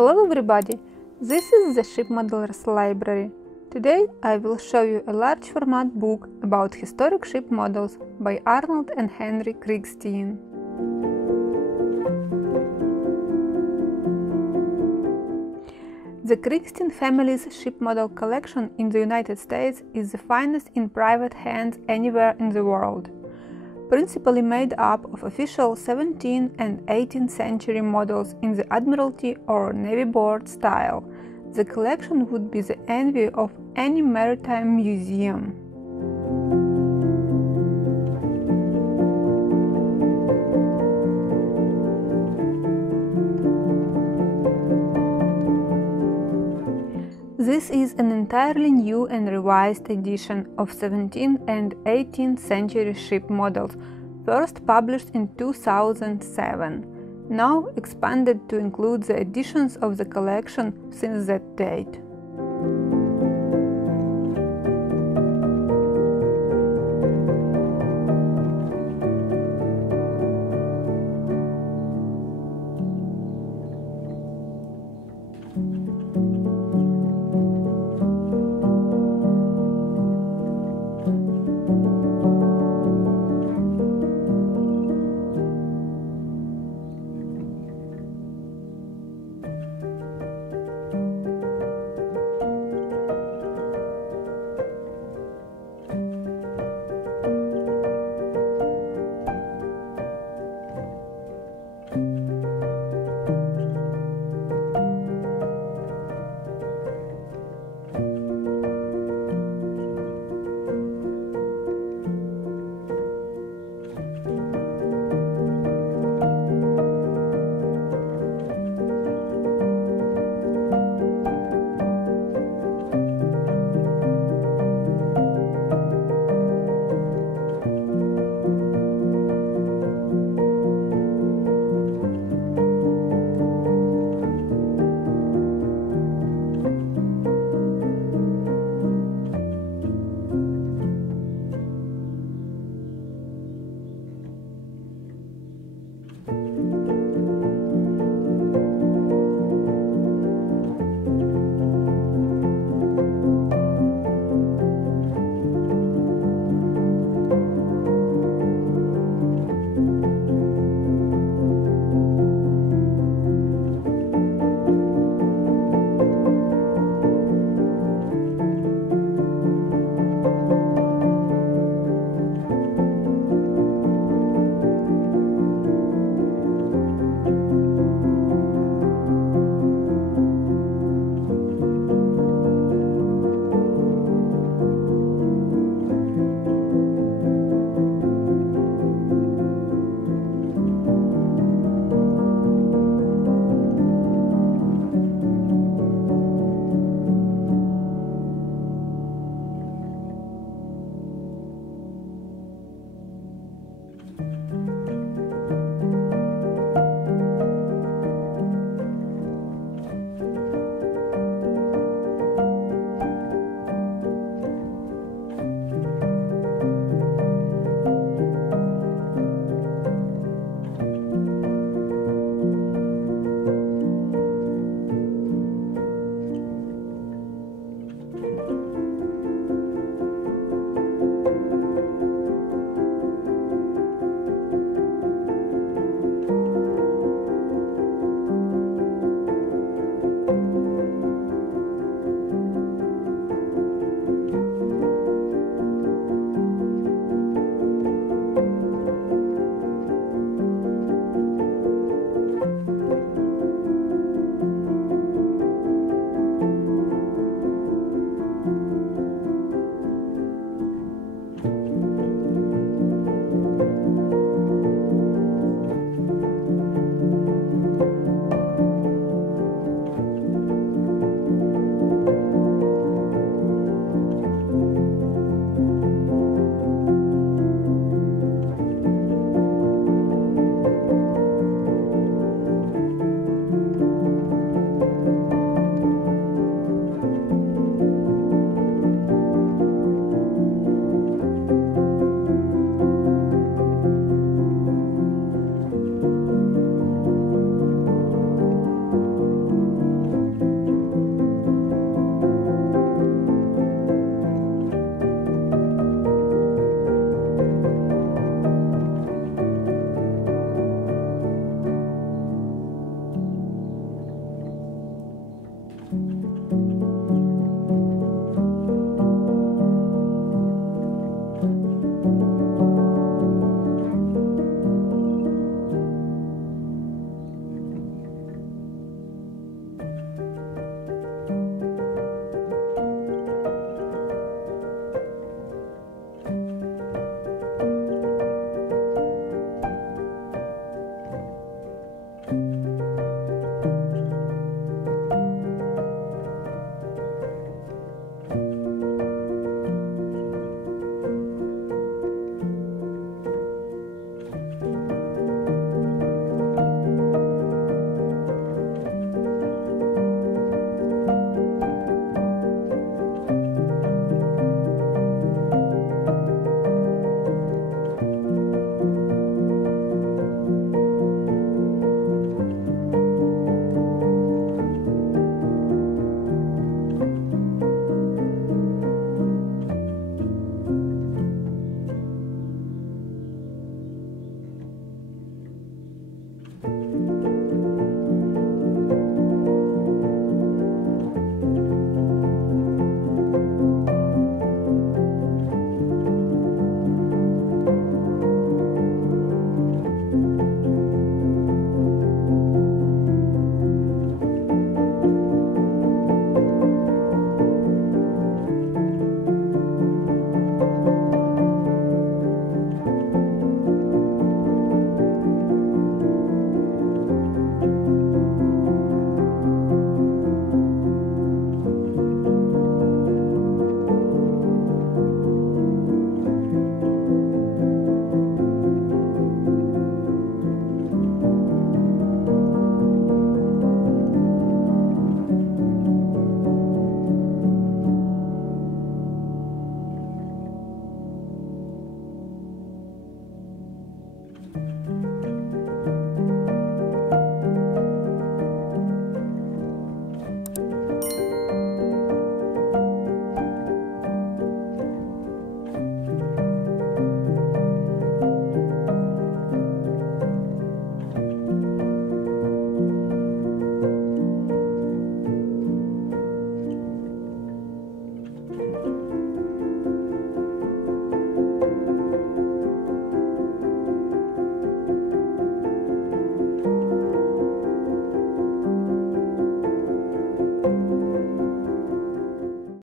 Hello everybody! This is the Ship Modelers Library. Today I will show you a large format book about historic ship models by Arnold and Henry Kriegstein. The Kriegstein family's ship model collection in the United States is the finest in private hands anywhere in the world. Principally made up of official 17th and 18th century models in the Admiralty or Navy Board style, the collection would be the envy of any maritime museum. This is an entirely new and revised edition of 17th and 18th century ship models, first published in 2007, now expanded to include the editions of the collection since that date.